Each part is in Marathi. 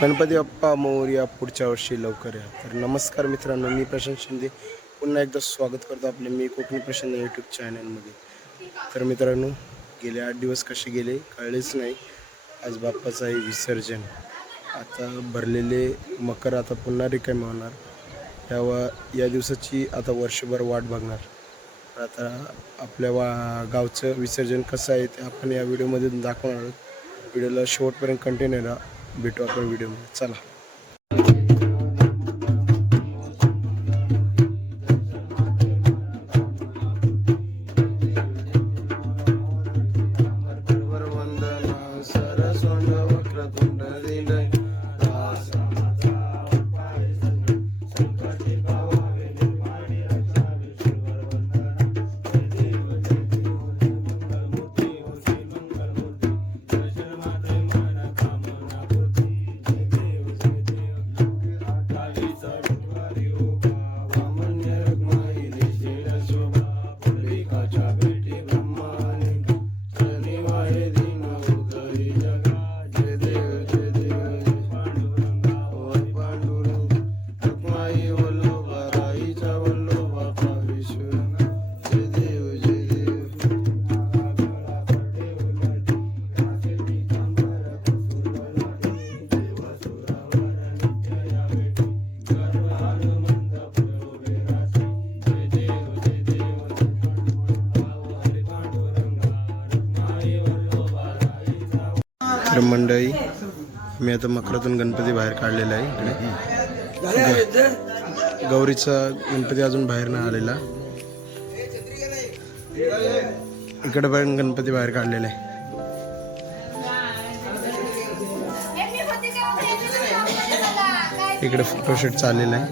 गणपती बाप्पा मोरया पुढच्या वर्षी लवकर या. तर नमस्कार मित्रांनो, मी प्रशांत शिंदे पुन्हा एकदा स्वागत करतो आपले मी कोकणी प्रशांत यूट्यूब चॅनलमध्ये. तर मित्रांनो, गेले 8 दिवस कसे गेले कळलेच नाही. आज बाप्पाचं आहे विसर्जन. आता भरलेले मकर आता पुन्हा रिकामे होणार. या दिवसाची आता वर्षभर वाट बघणार. आता आपल्या गावचं विसर्जन कसं आहे ते आपण या व्हिडिओमध्ये दाखवणार आहोत. व्हिडिओला शेवटपर्यंत कंटिन्यू राहा. भेटू आपण व्हिडिओमध्ये. चला. तर मंडळी, मी आता मकरातून गणपती बाहेर काढलेला आहे. इकडे गौरीचा गणपती अजून बाहेर नाही आलेला. इकडे पण गणपती बाहेर काढलेला आहे. इकडे फोटोशूट चाललेला आहे.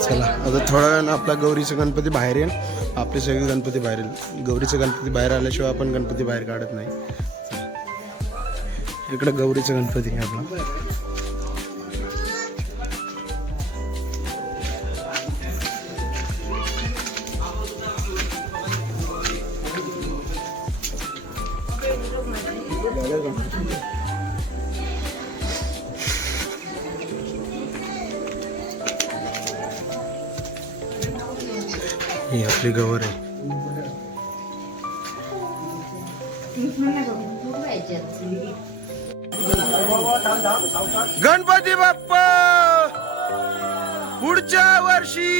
चला, आता थोड्या वेळानं आपला गौरीचा गणपती बाहेर येईल. आपले सगळे गणपती बाहेर येईल. गौरीचा गणपती बाहेर आल्याशिवाय आपण गणपती बाहेर काढत नाही. इकडे गौरीचा गणपती आहे आपला. ही आपली गौर आहे. गणपती बाप्पा पुढच्या वर्षी.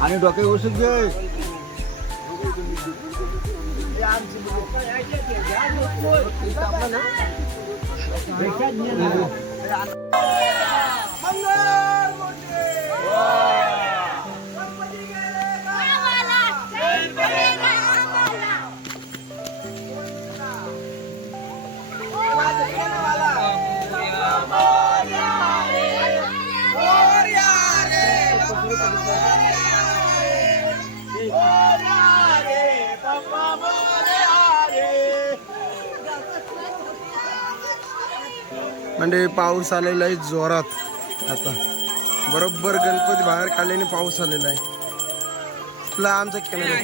आणि डोके औषध घे. म्हणजे पाऊस आलेला आहे जोरात. आता बरोबर गणपती बाहेर काढल्याने पाऊस आलेला आहे. तुला आमचा कॅमेरा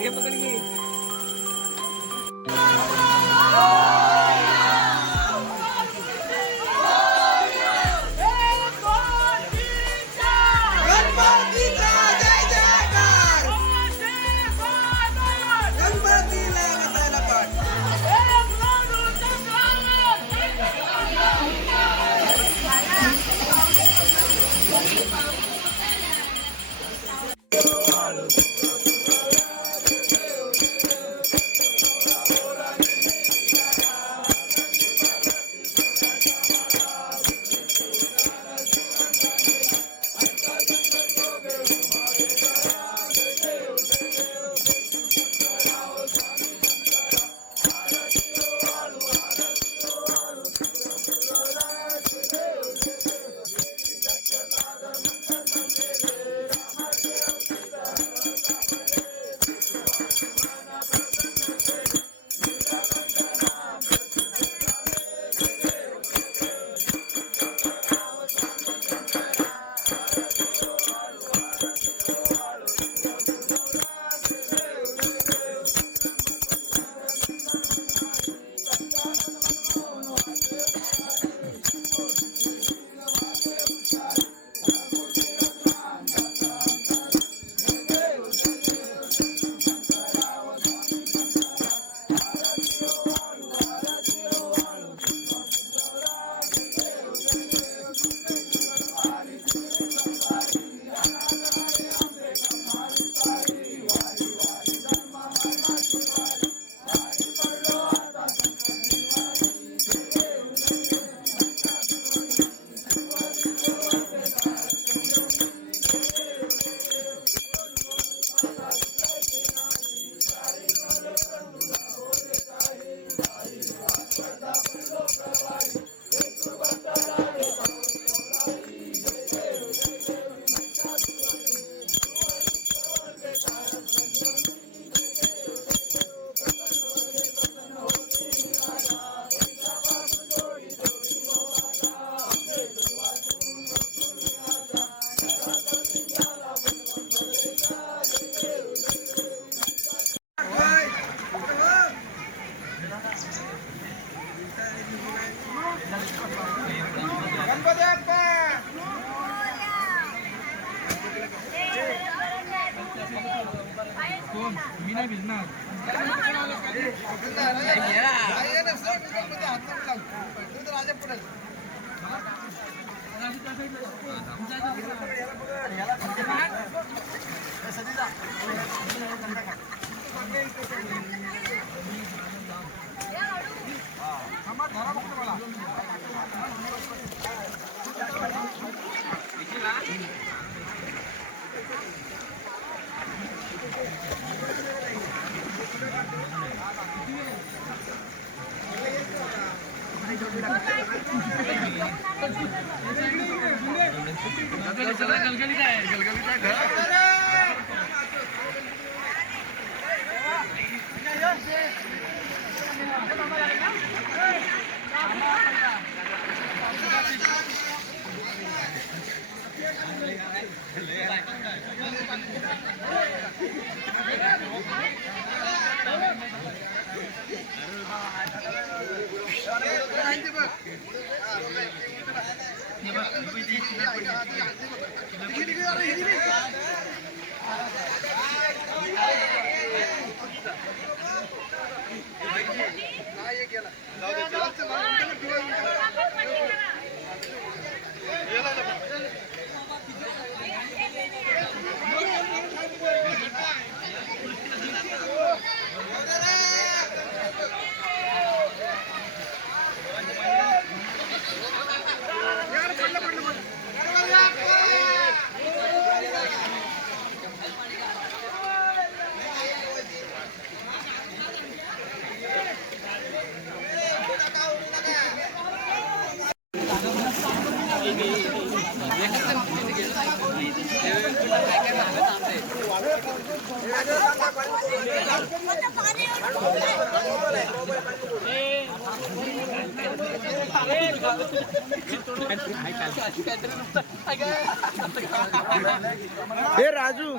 हे राजू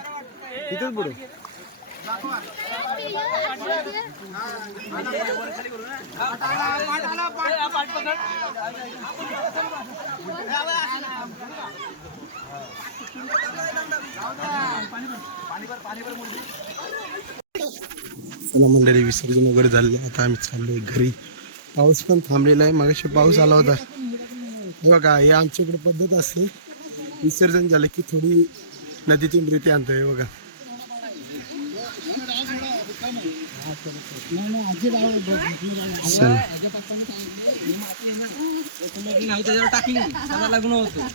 इथून पुढे चला मंडळी, विसर्जन वगैरे झाले, आता आम्ही चाललोय घरी. पाऊस पण थांबलेला आहे. मागाशी पाऊस आला होता. हे बघा, हे आमच्याकडे पद्धत असते, विसर्जन झालं की थोडी नदीतून रेती आणतो. हे बघा, टाकली लग्न होतो.